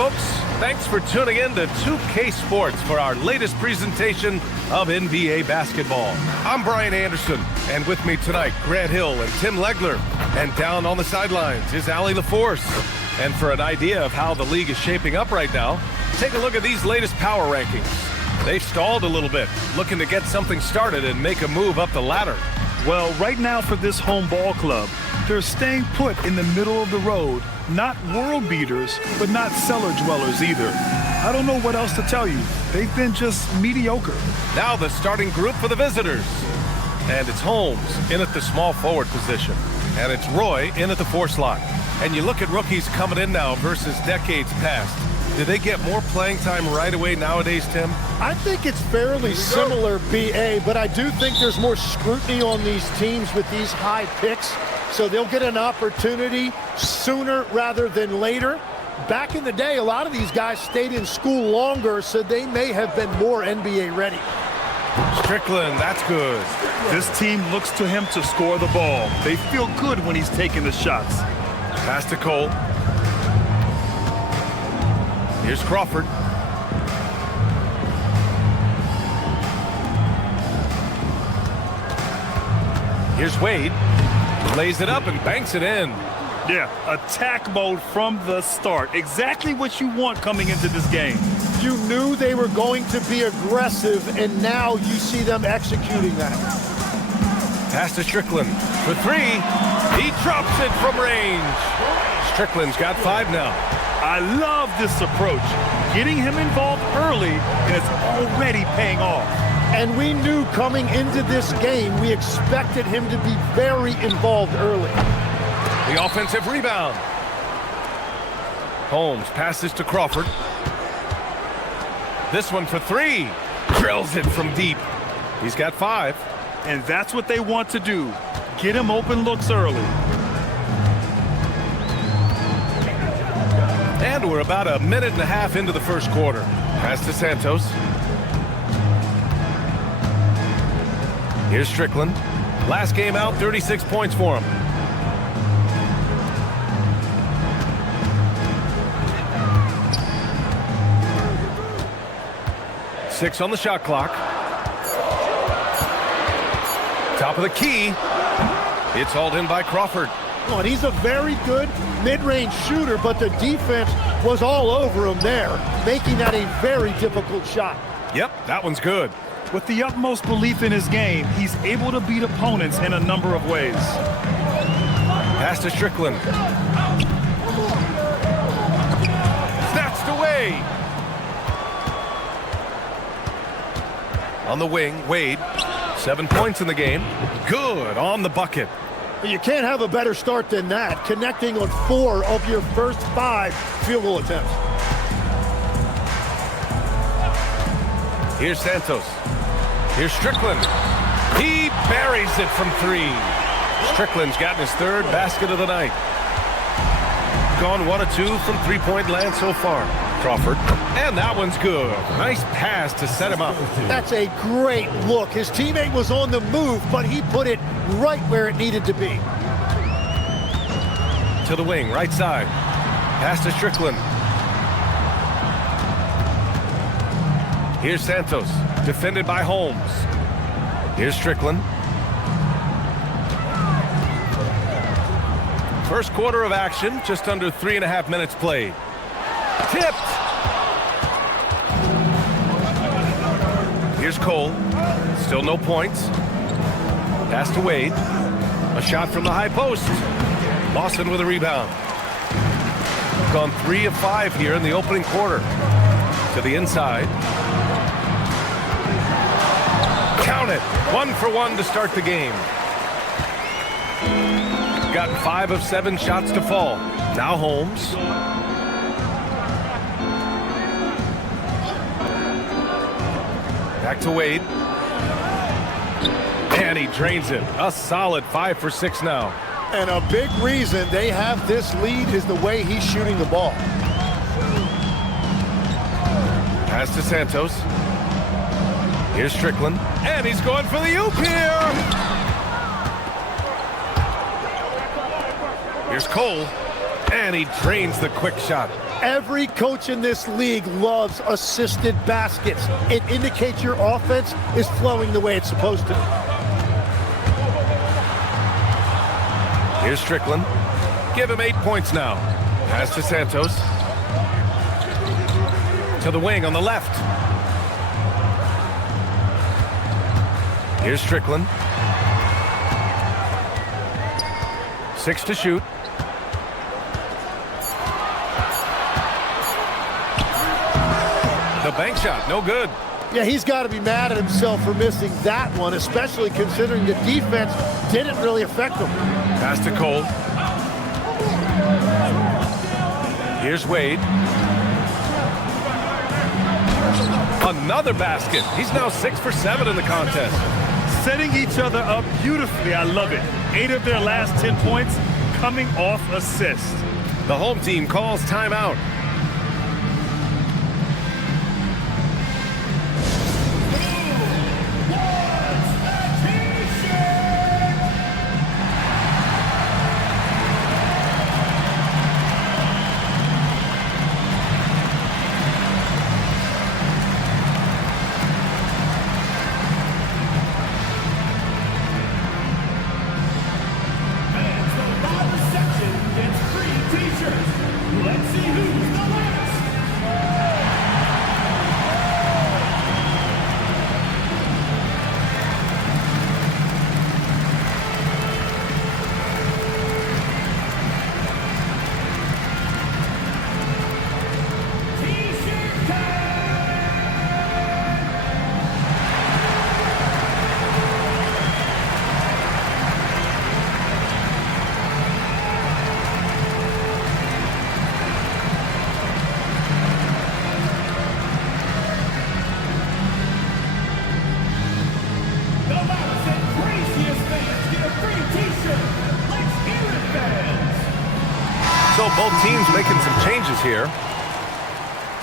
folks. Thanks for tuning in to 2K Sports for our latest presentation of NBA basketball. I'm Brian Anderson, and with me tonight, Grant Hill and Tim Legler. And down on the sidelines is Allie LaForce. And for an idea of how the league is shaping up right now, take a look at these latest power rankings. They've stalled a little bit, looking to get something started and make a move up the ladder. Well, right now for this home ball club, they're staying put in the middle of the road. Not world beaters, but not cellar dwellers either. I don't know what else to tell you. They've been just mediocre. Now the starting group for the visitors. And it's Holmes in at the small forward position. And it's Roy in at the 4 slot. And you look at rookies coming in now versus decades past. Do they get more playing time right away nowadays, Tim? I think it's fairly similar, BA, but I do think there's more scrutiny on these teams with these high picks. So they'll get an opportunity sooner rather than later. Back in the day, a lot of these guys stayed in school longer, so they may have been more NBA ready. Strickland, that's good. This team looks to him to score the ball. They feel good when he's taking the shots. Pass to Cole. Here's Crawford. Here's Wade. Lays it up and banks it in. Yeah, attack mode from the start. Exactly what you want coming into this game. You knew they were going to be aggressive, and now you see them executing that. Pass to Strickland for 3. He drops it from range. Strickland's got 5 now. I love this approach. Getting him involved early, and it's already paying off. And we knew coming into this game, we expected him to be very involved early. The offensive rebound. Holmes passes to Crawford. This one for 3. Drills it from deep. He's got 5. And that's what they want to do. Get him open looks early. And we're about a minute and a half into the first quarter. Pass to Santos. Here's Strickland. Last game out, 36 points for him. Six on the shot clock. Top of the key. It's hauled in by Crawford. And he's a very good mid-range shooter, but the defense was all over him there, making that a very difficult shot. Yep, that one's good. With the utmost belief in his game, he's able to beat opponents in a number of ways. Pass to Strickland. Snatched away. On the wing, Wade. 7 points in the game. Good on the bucket. You can't have a better start than that, connecting on 4 of your first 5 field goal attempts. Here's Santos. Here's Strickland. He buries it from 3. Strickland's gotten his 3rd basket of the night. Gone 1 of 2 from 3-point land so far. Crawford. And that one's good. Nice pass to set him up. That's a great look. His teammate was on the move, but he put it right where it needed to be. To the wing, right side. Pass to Strickland. Here's Santos, defended by Holmes. Here's Strickland. First quarter of action, just under 3.5 minutes played. Tipped. Here's Cole. Still no points. Pass to Wade. A shot from the high post. Lawson with a rebound. Gone 3 of 5 here in the opening quarter. To the inside. Count it. 1 for 1 to start the game. Got 5 of 7 shots to fall. Now Holmes. Back to Wade. And he drains it. A solid 5 for 6 now. And a big reason they have this lead is the way he's shooting the ball. Pass to Santos. Here's Strickland. And he's going for the oop here. Here's Cole. And he drains the quick shot. Every coach in this league loves assisted baskets. It indicates your offense is flowing the way it's supposed to. Here's Strickland. Give him 8 points now. Pass to Santos. To the wing on the left. Here's Strickland. 6 to shoot. The bank shot, no good. Yeah, he's got to be mad at himself for missing that one, especially considering the defense didn't really affect him. Pass to Cole. Here's Wade. Another basket. He's now 6 for 7 in the contest. Setting each other up beautifully. I love it. 8 of their last 10 points coming off assist. The home team calls timeout. So both teams making some changes here.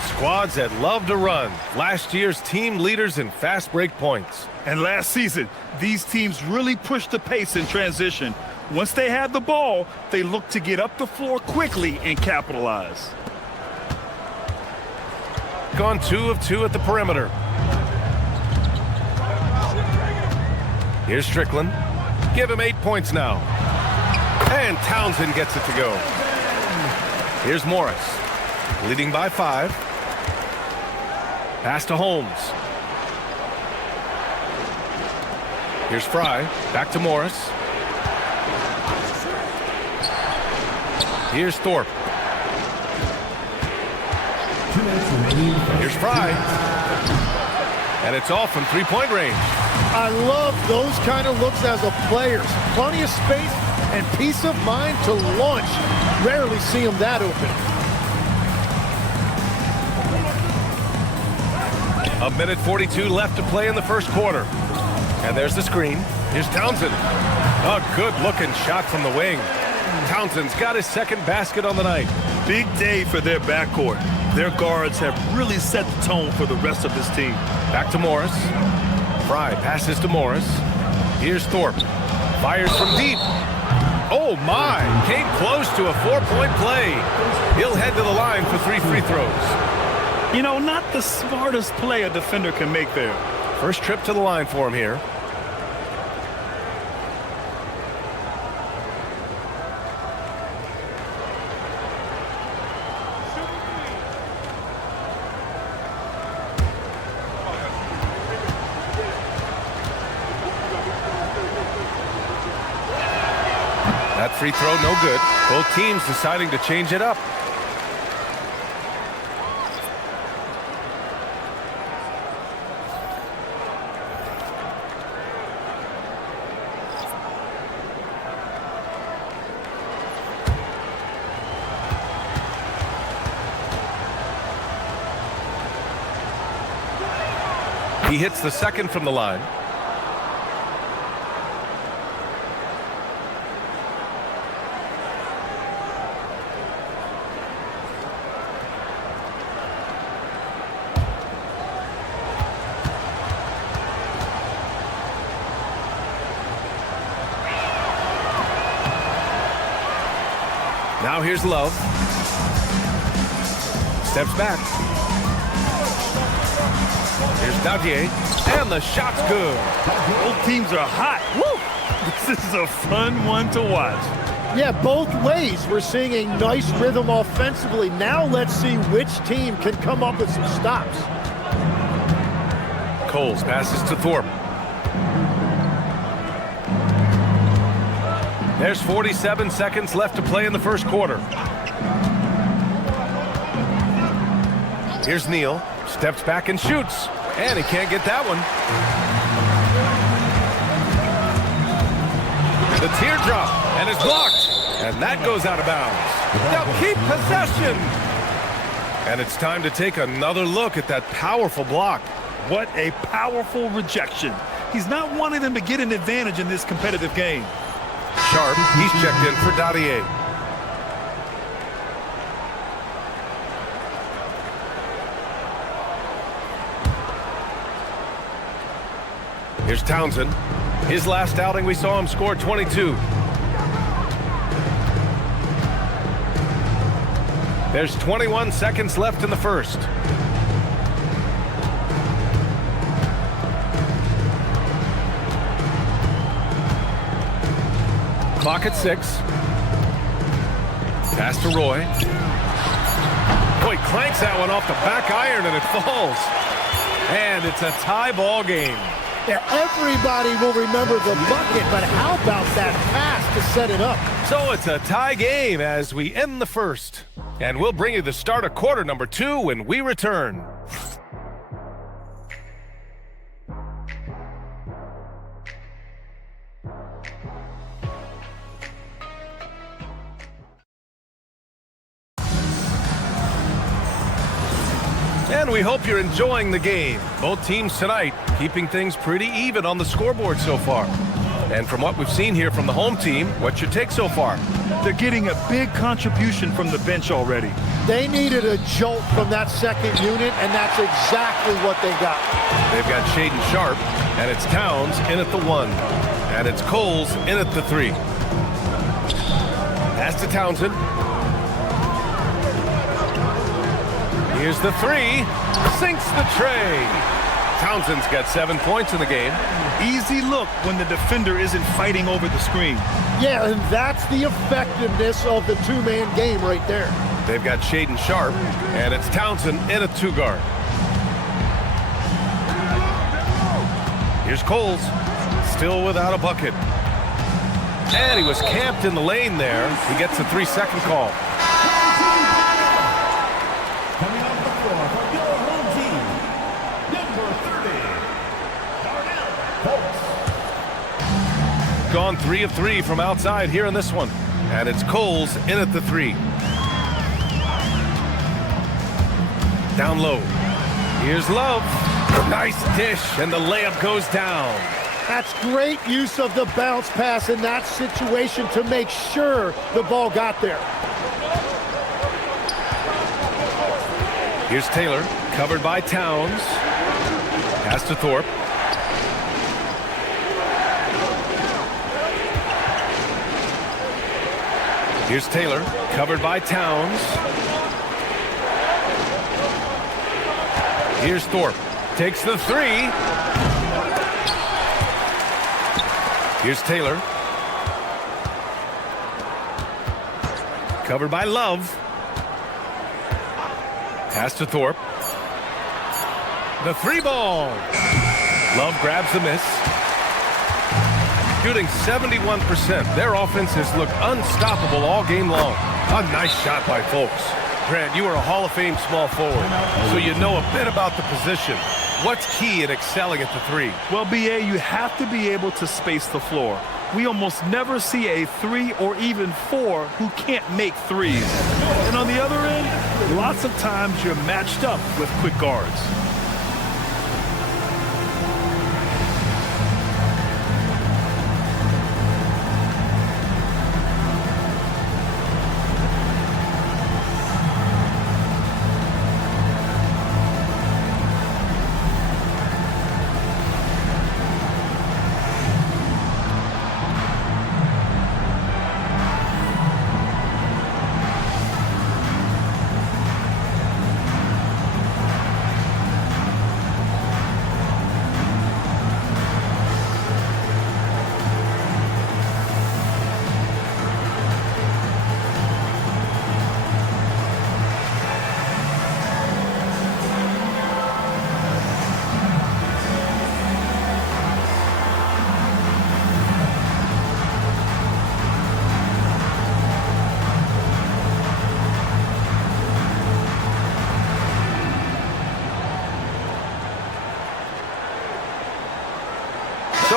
Squads that love to run. Last year's team leaders in fast break points. And last season, these teams really pushed the pace in transition. Once they had the ball, they looked to get up the floor quickly and capitalize. Gone 2 of 2 at the perimeter. Here's Strickland. Give him 8 points now. And Townsend gets it to go. Here's Morris. Leading by 5. Pass to Holmes. Here's Fry. Back to Morris. Here's Thorpe. Here's Fry. And it's off from three-point range. I love those kind of looks as a player. Plenty of space and peace of mind to launch. Rarely see him that open. A minute 42 left to play in the first quarter. And there's the screen. Here's Townsend. A good-looking shot from the wing. Townsend's got his second basket on the night. Big day for their backcourt. Their guards have really set the tone for the rest of this team. Back to Morris. Fry passes to Morris. Here's Thorpe. Fires from deep. Oh, my. Came close to a 4-point play. He'll head to the line for 3 free throws. You know, not the smartest play a defender can make there. First trip to the line for him here. That free throw, no good. Both teams deciding to change it up. He hits the second from the line. Now here's Love. steps back. Here's Dautier, and the shot's good. Both teams are hot. Woo! This is a fun one to watch. Yeah, both ways. We're seeing a nice rhythm offensively. Now let's see which team can come up with some stops. Coles passes to Thorpe. There's 47 seconds left to play in the first quarter. Here's Neal, steps back and shoots, and he can't get that one. The teardrop, and it's blocked, and that goes out of bounds. They'll keep possession. And it's time to take another look at that powerful block. What a powerful rejection. He's not wanting them to get an advantage in this competitive game. Sharp, he's checked in for Dautier. Here's Townsend. His last outing, we saw him score 22. There's 21 seconds left in the first. Clock at 6. Pass to Roy. Boy, clanks that one off the back iron and it falls. And it's a tie ball game. Yeah, everybody will remember the bucket, but how about that pass to set it up? So it's a tie game as we end the first. And we'll bring you the start of quarter number 2 when we return. And we hope you're enjoying the game. Both teams tonight keeping things pretty even on the scoreboard so far. And from what we've seen here from the home team, what's your take so far? They're getting a big contribution from the bench already. They needed a jolt from that second unit, and that's exactly what they got. They've got Shaden Sharp, and it's Towns in at the 1. And it's Coles in at the 3. Pass to Townsend. Here's the 3. Sinks the tray. Townsend's got 7 points in the game. Easy look when the defender isn't fighting over the screen. Yeah, and that's the effectiveness of the two-man game right there. They've got Shaden Sharp, and it's Townsend in a 2-guard. Here's Coles, still without a bucket. And he was camped in the lane there. He gets a 3-second call. Coming off the floor for your home team, number 30, Darnell Coles. Gone 3 of 3 from outside here in this one. And it's Coles in at the 3. Down low. Here's Love. Nice dish, and the layup goes down. That's great use of the bounce pass in that situation to make sure the ball got there. Here's Taylor, covered by Towns. Pass to Thorpe. Here's Taylor, covered by Towns. Here's Thorpe, takes the 3. Here's Taylor. Covered by Love. Pass to Thorpe. The 3 ball. Love grabs the miss. Shooting 71%. Their offense has looked unstoppable all game long. A nice shot by Folks. Grant, you are a Hall of Fame small forward, so you know a bit about the position. What's key in excelling at the 3? Well, BA, you have to be able to space the floor. We almost never see a 3 or even 4 who can't make threes. And on the other end, lots of times you're matched up with quick guards.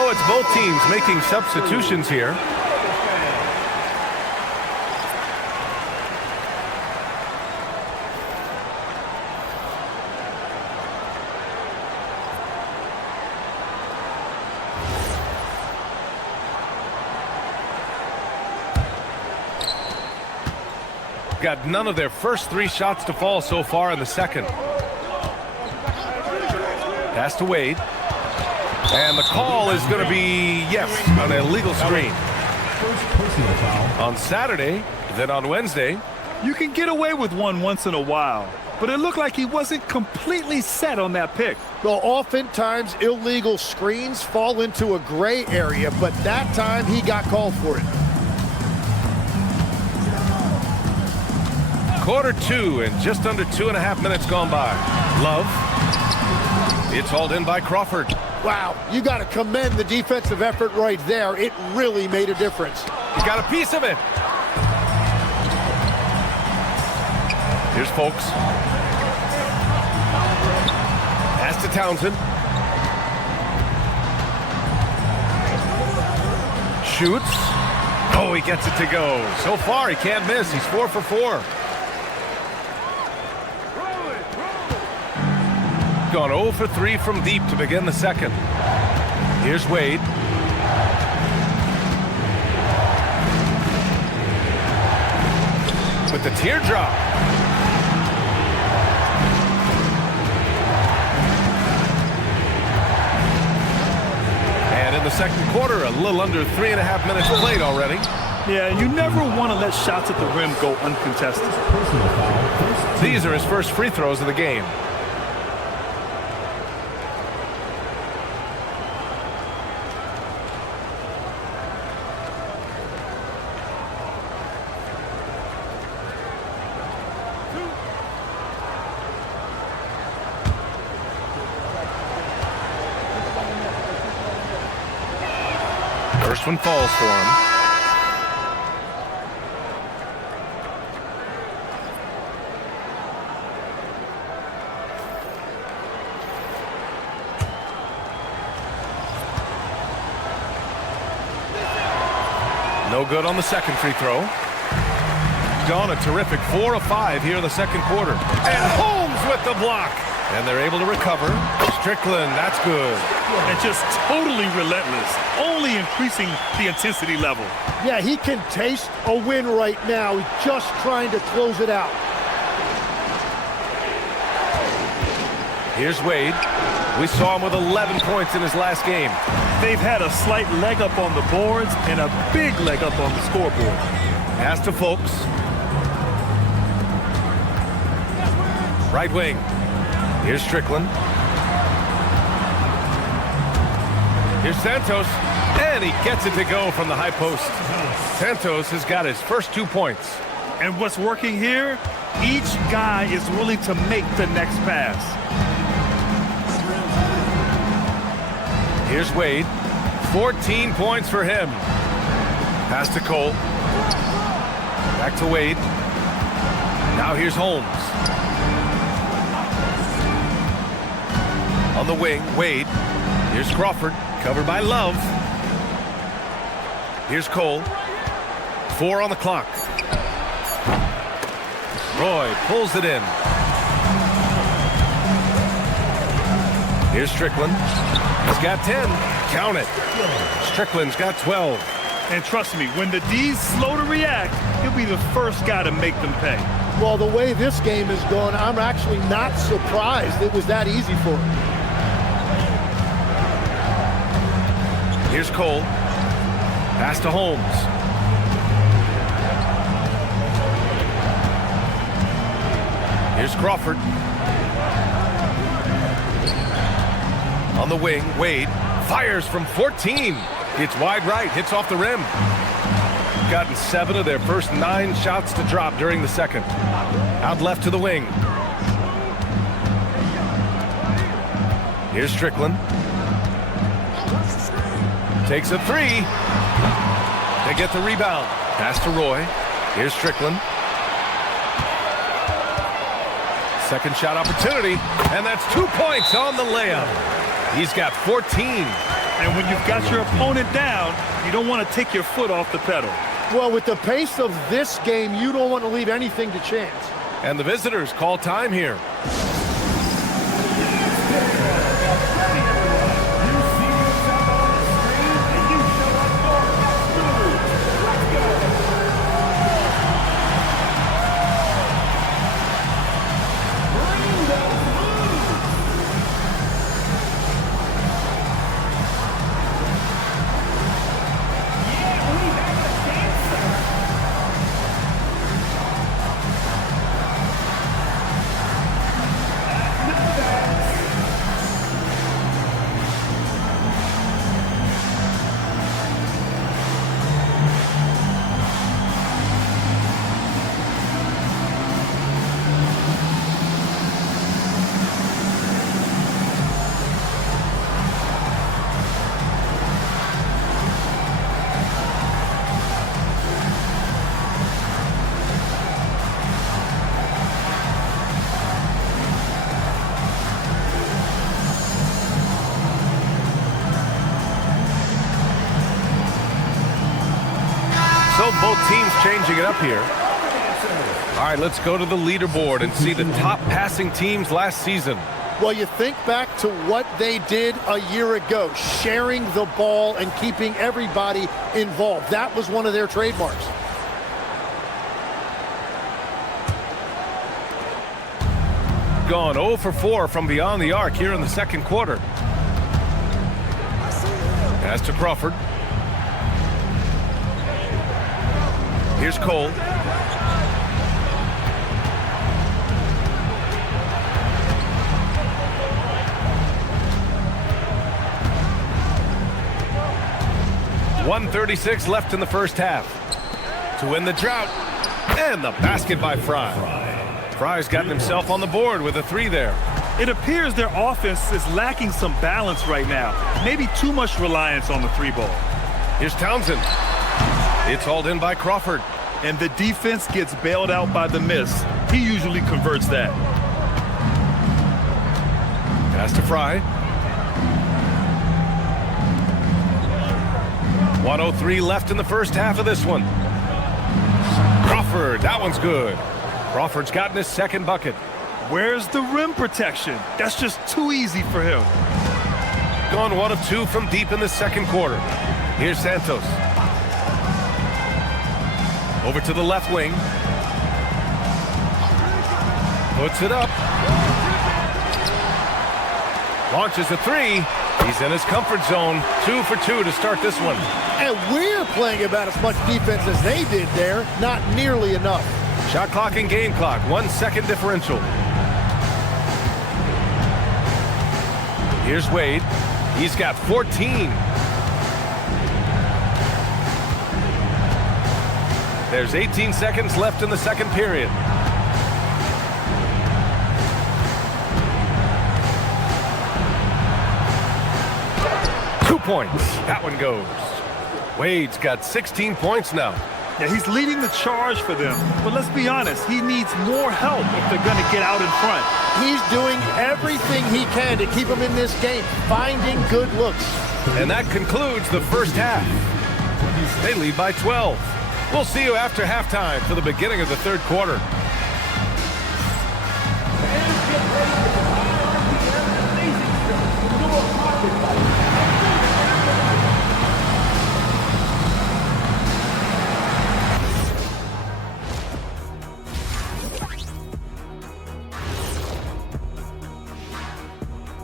So it's both teams making substitutions here. Got none of their first 3 shots to fall so far in the second. Pass to Wade. And the call is going to be, yes, an illegal screen. First personal foul. On Saturday, then on Wednesday. You can get away with one once in a while, but it looked like he wasn't completely set on that pick. Well, oftentimes illegal screens fall into a gray area, but that time he got called for it. Quarter 2 and just under 2.5 minutes gone by. Love. It's hauled in by Crawford. Wow, you got to commend the defensive effort right there. It really made a difference. He got a piece of it. Here's Folks. Pass to Townsend. Shoots. Oh, he gets it to go. So far, he can't miss. He's 4 for 4. Gone 0 for 3 from deep to begin the second. Here's Wade. With the teardrop. And in the second quarter, a little under 3.5 minutes played already. Yeah, you never want to let shots at the rim go uncontested. Personal foul. These are his first free throws of the game. First one falls for him. No good on the second free throw. Gone a terrific 4 of 5 here in the second quarter. And Holmes with the block. And they're able to recover. Strickland, that's good. And just totally relentless, only increasing the intensity level. Yeah, he can taste a win right now. He's just trying to close it out. Here's Wade. We saw him with 11 points in his last game. They've had a slight leg up on the boards and a big leg up on the scoreboard. Pass to Folks. Right wing. Here's Strickland. Here's Santos. And he gets it to go from the high post. Santos has got his first 2 points. And what's working here? Each guy is willing to make the next pass. Here's Wade. 14 points for him. Pass to Cole. Back to Wade. Now here's Holmes. On the wing, Wade. Here's Crawford, covered by Love. Here's Cole. 4 on the clock. Roy pulls it in. Here's Strickland. He's got 10. Count it. Strickland's got 12. And trust me, when the D's slow to react, he'll be the first guy to make them pay. Well, the way this game is going, I'm actually not surprised it was that easy for him. Here's Cole. Pass to Holmes. Here's Crawford. On the wing, Wade fires from 14. It's wide right, hits off the rim. Gotten 7 of their first 9 shots to drop during the second. Out left to the wing. Here's Strickland. Takes a 3. They get the rebound. Pass to Roy. Here's Strickland. Second shot opportunity, and that's 2 points on the layup. He's got 14. And when you've got your opponent down, you don't want to take your foot off the pedal. Well, with the pace of this game, you don't want to leave anything to chance. And the visitors call time here. So both teams changing it up here. All right, let's go to the leaderboard and see the top passing teams last season. Well, you think back to what they did a year ago, sharing the ball and keeping everybody involved. That was one of their trademarks. Gone 0 for 4 from beyond the arc here in the second quarter. Pass to Crawford. Here's Cole. .136 left in the first half. To win the drought. And the basket by Fry. Fry's gotten himself on the board with a 3 there. It appears their offense is lacking some balance right now. Maybe too much reliance on the 3-ball. Here's Townsend. It's hauled in by Crawford. And the defense gets bailed out by the miss. He usually converts that. Pass to Fry. 1:03 left in the first half of this one. Crawford, that one's good. Crawford's gotten his second bucket. Where's the rim protection? That's just too easy for him. Gone 1 of 2 from deep in the second quarter. Here's Santos. Over to the left wing. Puts it up. Launches a 3. He's in his comfort zone. 2 for 2 to start this one. And we're playing about as much defense as they did there. Not nearly enough. Shot clock and game clock. 1 second differential. Here's Wade. He's got 14. There's 18 seconds left in the second period. Points. That one goes. Wade's got 16 points now. Yeah, he's leading the charge for them. But let's be honest, he needs more help if they're going to get out in front. He's doing everything he can to keep them in this game, finding good looks. And that concludes the first half. They lead by 12. We'll see you after halftime for the beginning of the third quarter.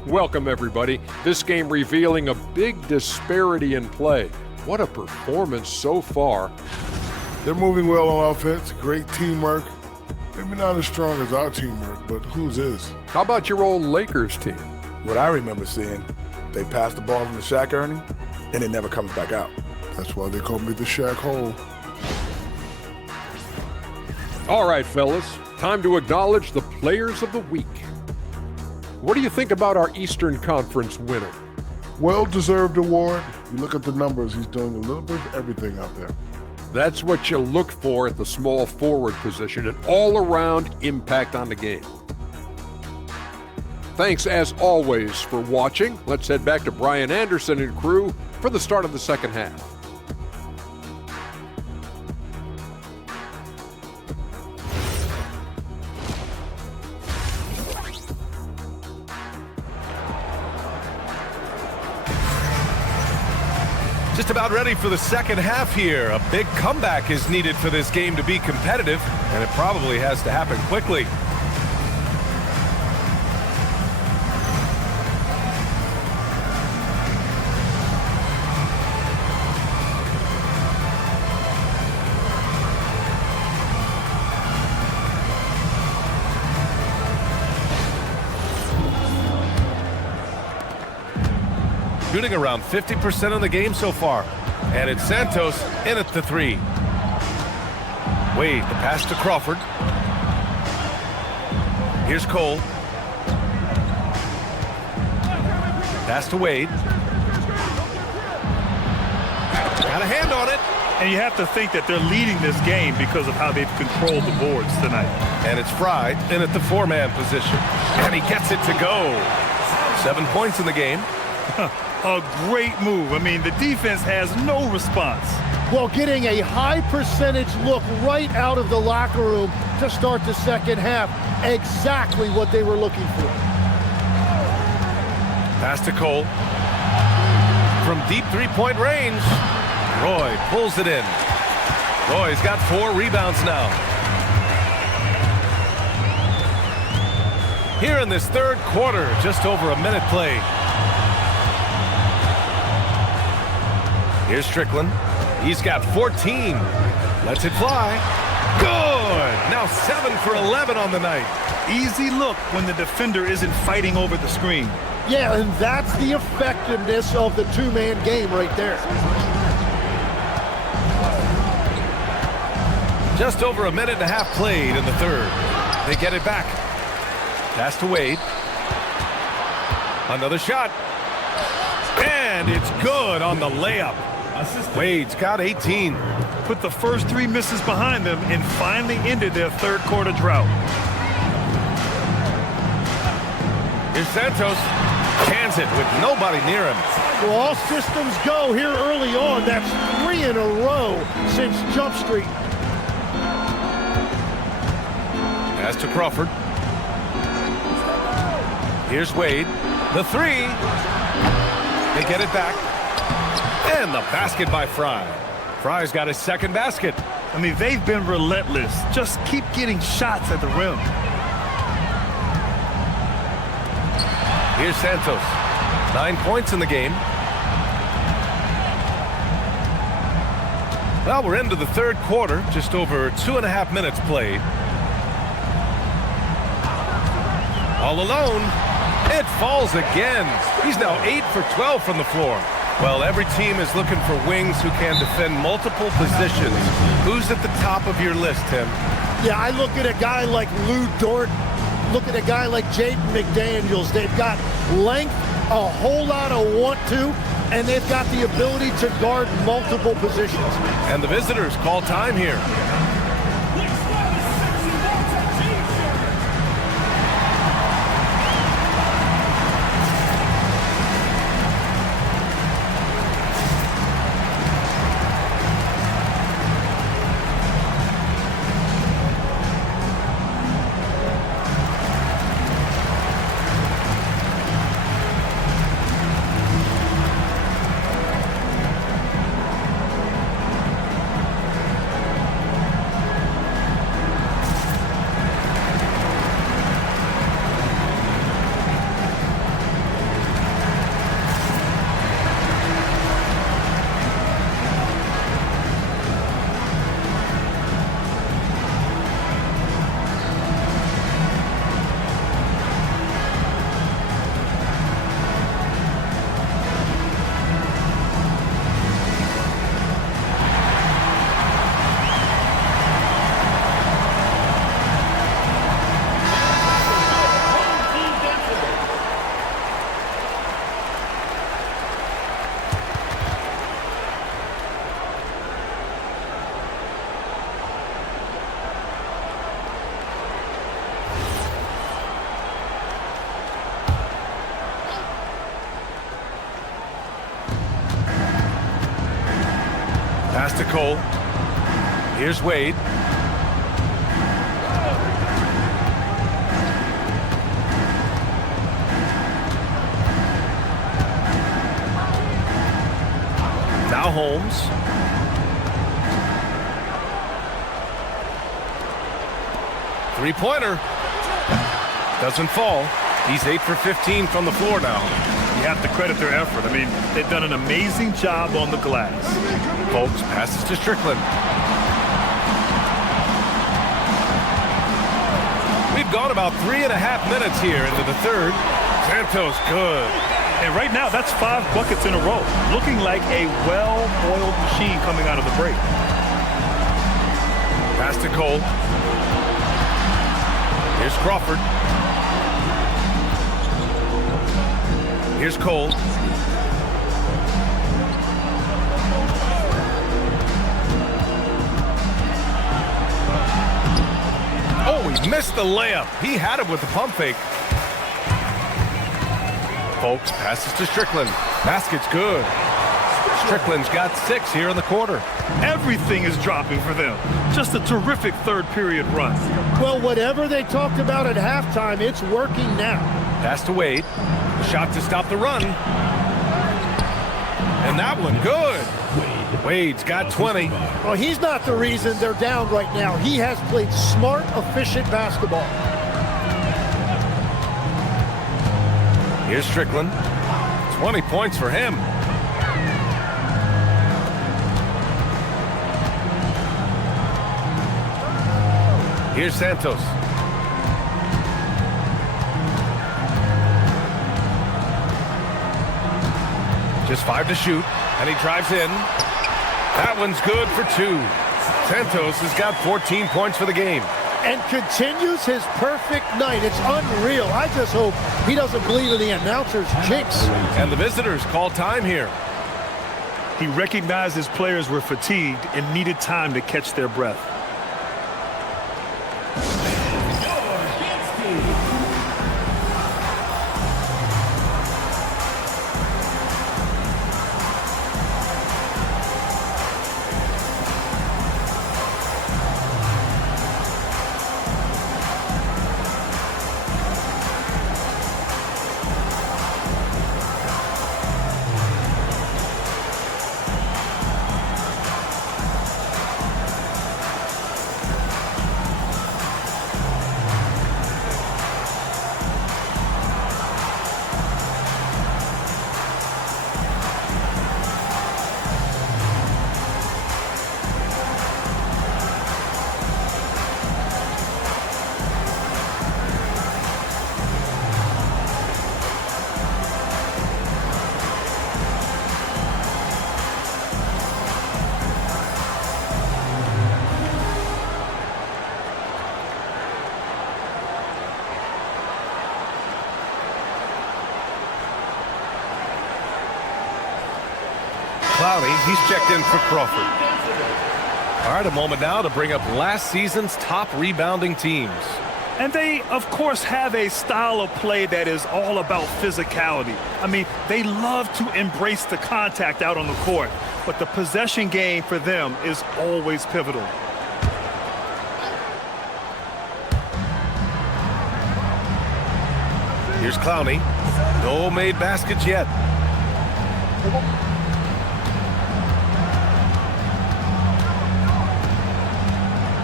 Welcome, everybody. This game revealing a big disparity in play. What a performance so far. They're moving well on offense, great teamwork. Maybe not as strong as our teamwork, but whose is? How about your old Lakers team? What I remember seeing, they pass the ball into Shaq Ernie, and it never comes back out. That's why they call me the Shaq Hole. All right, fellas, time to acknowledge the players of the week. What do you think about our Eastern Conference winner? Well-deserved award. You look at the numbers, he's doing a little bit of everything out there. That's what you look for at the small forward position, an all-around impact on the game. Thanks as always for watching. Let's head back to Brian Anderson and crew for the start of the second half. Just about ready for the second half here. A big comeback is needed for this game to be competitive, and it probably has to happen quickly. Shooting around 50% of the game so far. And it's Santos in at the 3. Wade, the pass to Crawford. Here's Cole. Pass to Wade. Got a hand on it. And you have to think that they're leading this game because of how they've controlled the boards tonight. And it's Fry in at the 4-man position. And he gets it to go. 7 points in the game. A great move. I mean, the defense has no response. Well, getting a high percentage look right out of the locker room to start the second half. Exactly what they were looking for. Pass to Cole. From deep three-point range, Roy pulls it in. Roy's got 4 rebounds now. Here in this third quarter, just over a minute played. Here's Strickland. He's got 14. Lets it fly. Good! Now 7 for 11 on the night. Easy look when the defender isn't fighting over the screen. Yeah, and that's the effectiveness of the 2-man game right there. Just over a minute and a half played in the third. They get it back. Pass to Wade. Another shot. And it's good on the layup. Wade's got 18. Put the first 3 misses behind them and finally ended their third quarter drought. Here's Santos. Cans it with nobody near him. Well, all systems go here early on. That's 3 in a row since Jump Street. Pass to Crawford. Here's Wade. The 3. They get it back. And the basket by Fry. Fry's got his second basket. I mean, they've been relentless. Just keep getting shots at the rim. Here's Santos. 9 points in the game. Well, we're into the third quarter. Just over 2.5 minutes played. All alone. It falls again. He's now 8 for 12 from the floor. Well, every team is looking for wings who can defend multiple positions. Who's at the top of your list, Tim? Yeah, I look at a guy like Lou Dort. Look at a guy like Jaden McDaniels. They've got length, a whole lot of want to, and they've got the ability to guard multiple positions. And the visitors call time here. Pass to Cole. Here's Wade. Now Holmes. Three-pointer. Doesn't fall. He's 8 for 15 from the floor now. You have to credit their effort. I mean, they've done an amazing job on the glass. Folks passes to Strickland. We've gone about 3.5 minutes here into the third. Santos good. And right now, that's 5 buckets in a row. Looking like a well-oiled machine coming out of the break. Pass to Cole. Here's Crawford. Here's Cole. Oh, he missed the layup. He had it with the pump fake. Folks passes to Strickland. Basket's good. Strickland's got 6 here in the quarter. Everything is dropping for them. Just a terrific third period run. Well, whatever they talked about at halftime, it's working now. Pass to Wade. Shot to stop the run. And that one good. Wade's got 20. Well, he's not the reason they're down right now. He has played smart, efficient basketball. Here's Strickland. 20 points for him. Here's Santos. Just 5 to shoot, and he drives in. That one's good for 2. Santos has got 14 points for the game. And continues his perfect night. It's unreal. I just hope he doesn't believe in the announcer's jinx. And the visitors call time here. He recognized his players were fatigued and needed time to catch their breath. Cloudy, he's checked in for Crawford. All right, a moment now to bring up last season's top rebounding teams. And they, of course, have a style of play that is all about physicality. I mean, they love to embrace the contact out on the court, but the possession game for them is always pivotal. Here's Clowney. No made baskets yet.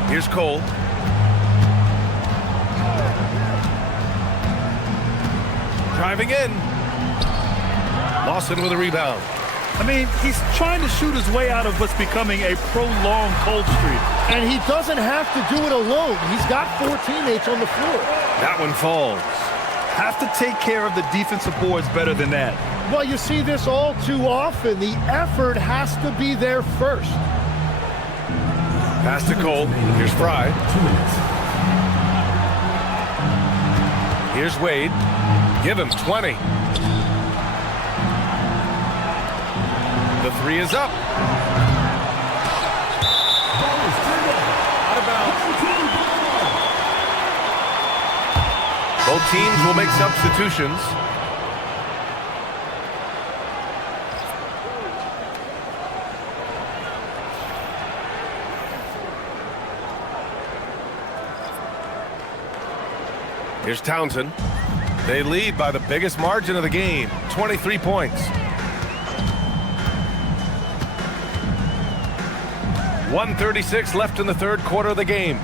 Here's Cole. Driving in. Lawson with a rebound. I mean, he's trying to shoot his way out of what's becoming a prolonged cold streak. And he doesn't have to do it alone. He's got 4 teammates on the floor. That one falls. Have to take care of the defensive boards better than that. Well, you see this all too often. The effort has to be there first. Pass to Cole. Here's Fry. Here's Wade. Give him 20. The 3 is up. Out of bounds. Both teams will make substitutions. Here's Townsend. They lead by the biggest margin of the game, 23 points. 1:36 left in the third quarter of the game.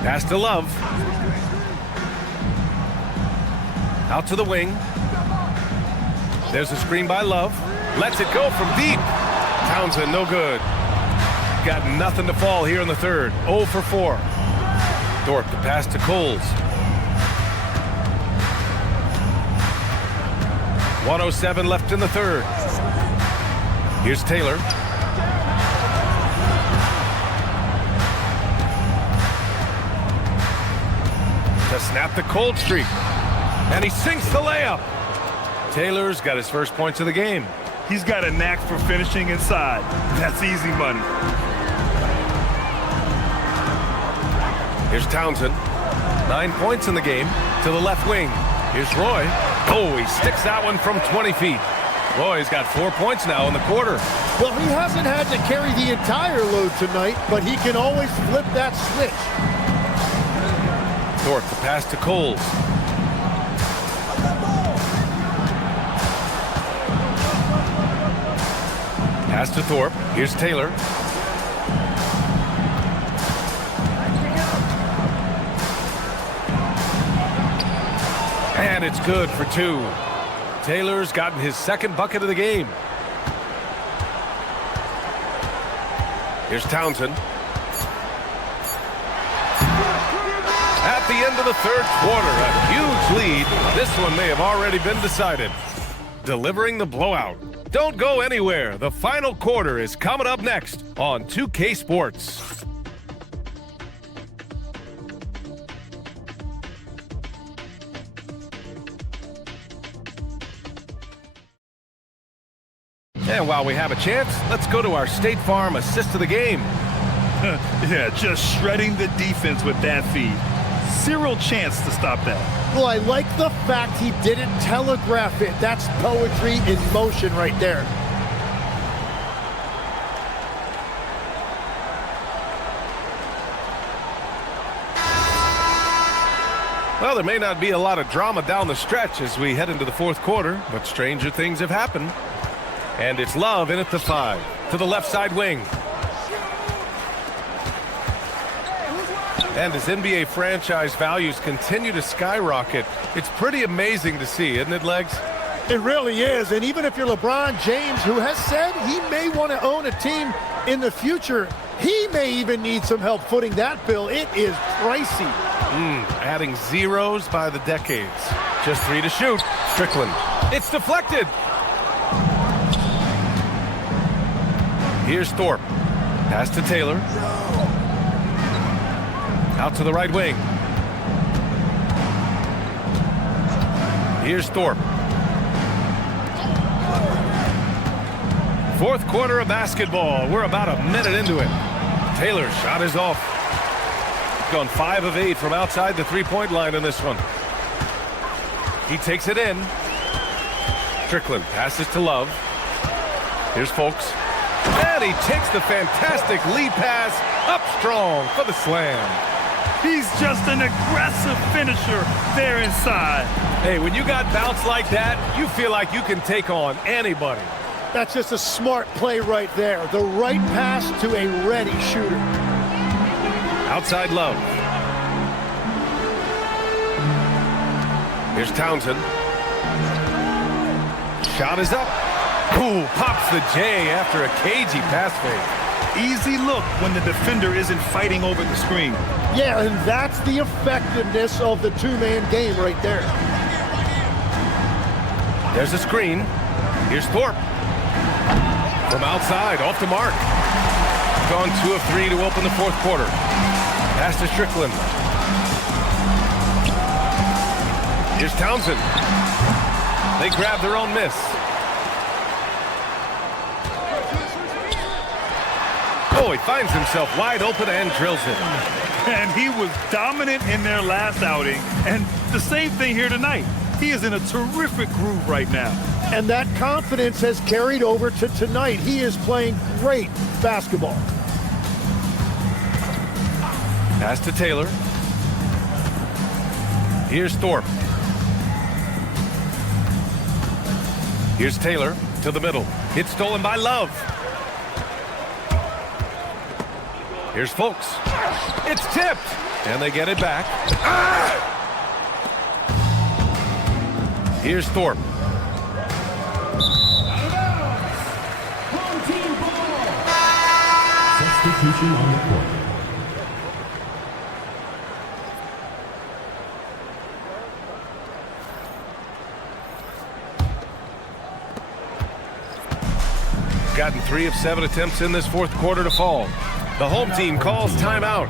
Pass to Love. Out to the wing. There's a screen by Love. Lets it go from deep. Townsend, no good. Got nothing to fall here in the third. 0 for 4. Thorpe, the pass to Coles. 1:07 left in the third. Here's Taylor. To snap the cold streak. And he sinks the layup. Taylor's got his first points of the game. He's got a knack for finishing inside. That's easy money. Here's Townsend. 9 points in the game. To the left wing. Here's Roy. Oh, he sticks that one from 20 feet. Roy's got 4 points now in the quarter. Well, he hasn't had to carry the entire load tonight, but he can always flip that switch. Thorpe, the pass to Coles. Pass to Thorpe. Here's Taylor. And it's good for 2. Taylor's gotten his second bucket of the game. Here's Townsend. At the end of the third quarter, a huge lead. This one may have already been decided. Delivering the blowout. Don't go anywhere. The final quarter is coming up next on 2K Sports. And while we have a chance, let's go to our State Farm assist of the game. Yeah, just shredding the defense with that feed. Zero chance to stop that. Well, I like the fact he didn't telegraph it. That's poetry in motion right there. Well, there may not be a lot of drama down the stretch as we head into the fourth quarter, but stranger things have happened. And it's Love in at the 5. To the left side wing. And as NBA franchise values continue to skyrocket, it's pretty amazing to see, isn't it, Legs? It really is. And even if you're LeBron James, who has said he may want to own a team in the future, he may even need some help footing that bill. It is pricey. Adding zeros by the decades. Just 3 to shoot. Strickland. It's deflected. Here's Thorpe. Pass to Taylor. Out to the right wing. Here's Thorpe. Fourth quarter of basketball. We're about a minute into it. Taylor's shot is off. Gone 5 of 8 from outside the three-point line in this one. He takes it in. Strickland passes to Love. Here's Folks. And he takes the fantastic lead pass up strong for the slam. He's just an aggressive finisher there inside. Hey, when you got bounce like that, you feel like you can take on anybody. That's just a smart play right there. The right pass to a ready shooter. Outside Love. Here's Townsend. Shot is up. Ooh, pops the J after a cagey pass fake. Easy look when the defender isn't fighting over the screen. Yeah, and that's the effectiveness of the two-man game right there. There's a screen. Here's Thorpe. From outside, off the mark. Gone 2 of 3 to open the fourth quarter. Pass to Strickland. Here's Townsend. They grab their own miss. Oh, he finds himself wide open and drills it. And he was dominant in their last outing. And the same thing here tonight. He is in a terrific groove right now. And that confidence has carried over to tonight. He is playing great basketball. Pass to Taylor. Here's Thorpe. Here's Taylor to the middle. It's stolen by Love. Here's Folks. It's tipped. And they get it back. Here's Thorpe. Home team ball. Substitution on the court. Gotten 3 of 7 attempts in this fourth quarter to fall. The home team calls timeout.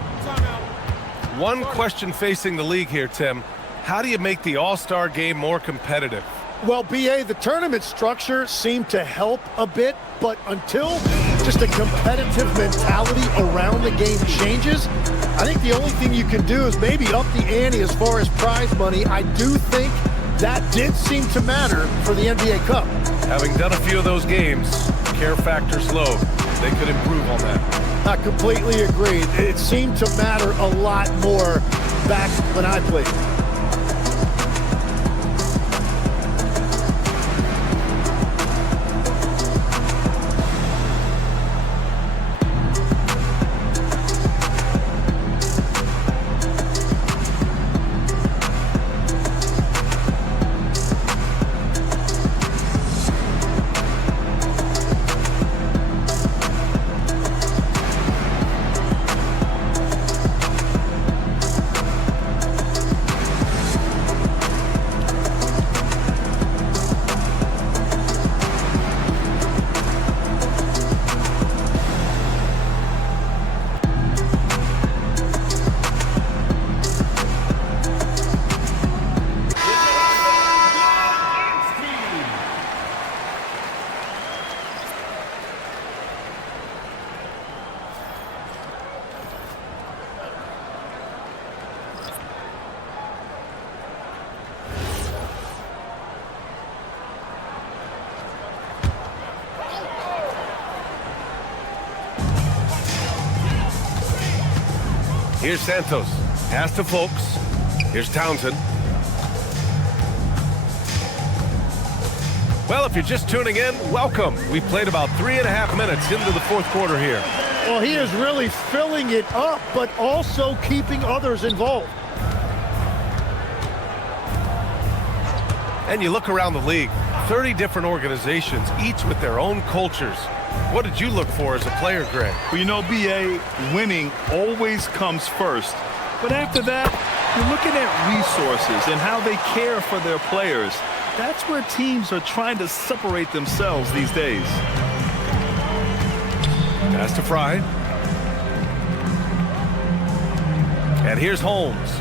One question facing the league here, Tim. How do you make the All-Star game more competitive? Well, BA, the tournament structure seemed to help a bit, but until just a competitive mentality around the game changes, I think the only thing you can do is maybe up the ante as far as prize money. I do think that did seem to matter for the NBA Cup. Having done a few of those games, care factor's low. They could improve on that. I completely agree. It seemed to matter a lot more back when I played. Here's Santos. Pass to Folks. Here's Townsend. Well, if you're just tuning in, welcome. We played about 3.5 minutes into the fourth quarter here. Well, he is really filling it up, but also keeping others involved. And you look around the league, 30 different organizations, each with their own cultures. What did you look for as a player, Greg? Well, you know, BA, winning always comes first. But after that, you're looking at resources and how they care for their players. That's where teams are trying to separate themselves these days. Pass to Fry. And here's Holmes.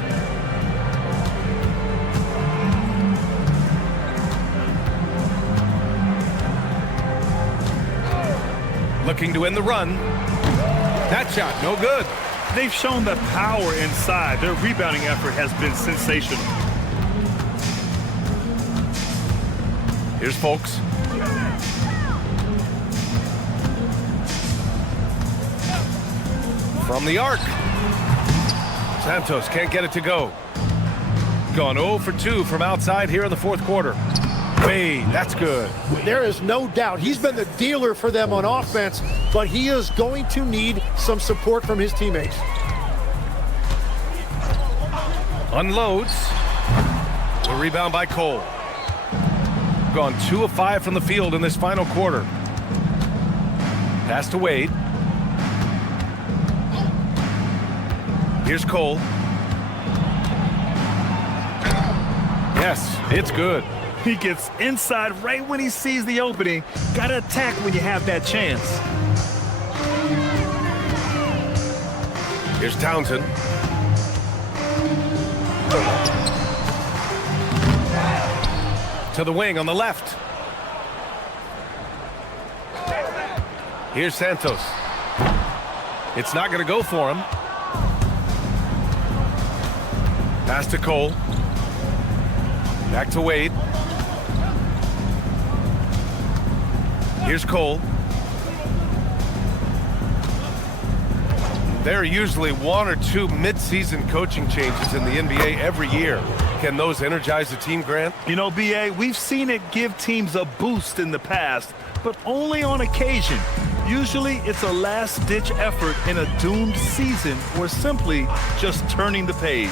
Looking to win the run. That shot, no good. They've shown the power inside. Their rebounding effort has been sensational. Here's Folks. From the arc. Santos can't get it to go. Gone 0 for 2 from outside here in the fourth quarter. Wade, that's good. There is no doubt he's been the dealer for them on offense, but he is going to need some support from his teammates. Unloads. The rebound by Cole. Gone 2 of 5 from the field in this final quarter. Pass to Wade. Here's Cole. Yes, it's good. He gets inside right when he sees the opening. Gotta attack when you have that chance. Here's Townsend. To the wing on the left. Here's Santos. It's not going to go for him. Pass to Cole. Back to Wade. Here's Cole. There are usually 1 or 2 mid-season coaching changes in the NBA every year. Can those energize the team, Grant? You know, B.A., we've seen it give teams a boost in the past, but only on occasion. Usually it's a last-ditch effort in a doomed season or simply just turning the page.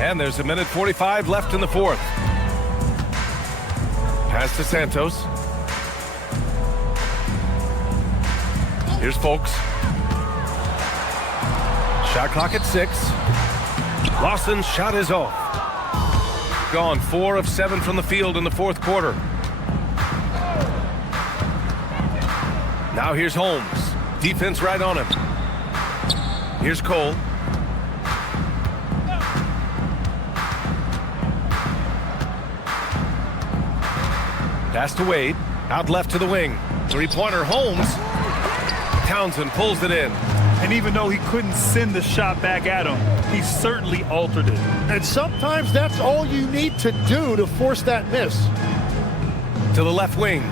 And there's a minute 45 left in the fourth. Pass to Santos. Here's Folks. Shot clock at 6. Lawson's shot is off. Gone 4 of 7 from the field in the fourth quarter. Now here's Holmes. Defense right on him. Here's Cole. Pass to Wade. Out left to the wing. Three-pointer Holmes. Townsend pulls it in. And even though he couldn't send the shot back at him, he certainly altered it. And sometimes that's all you need to do to force that miss. To the left wing.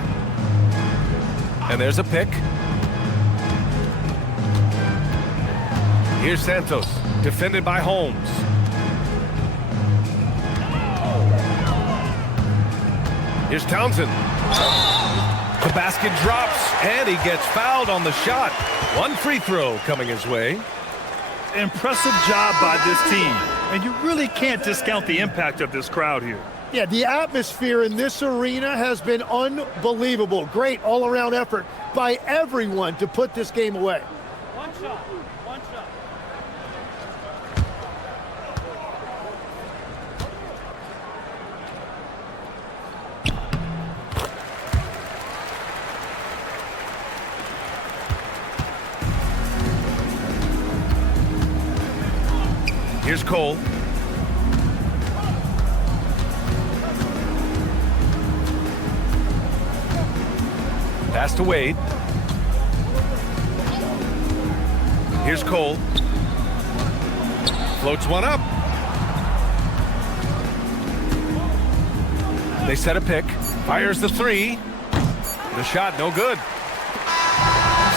And there's a pick. Here's Santos, defended by Holmes. Here's Townsend. The basket drops, and he gets fouled on the shot. One free throw coming his way. Impressive job by this team, and you really can't discount the impact of this crowd here. Yeah, the atmosphere in this arena has been unbelievable. Great all-around effort by everyone to put this game away. One shot, one shot. Here's Cole. Pass to Wade. Here's Cole. Floats one up. They set a pick. Fires the three. The shot no good.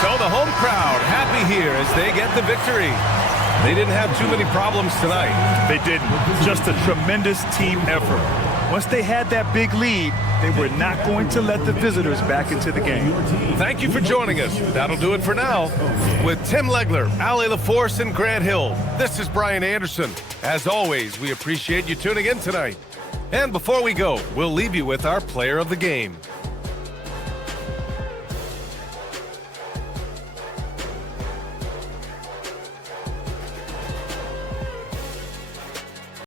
So the home crowd happy here as they get the victory. They didn't have too many problems tonight. They didn't. Just a tremendous team effort. Once they had that big lead, they were not going to let the visitors back into the game. Thank you for joining us. That'll do it for now. With Tim Legler, Ali LaForce, and Grant Hill, this is Brian Anderson. As always, we appreciate you tuning in tonight. And before we go, we'll leave you with our player of the game.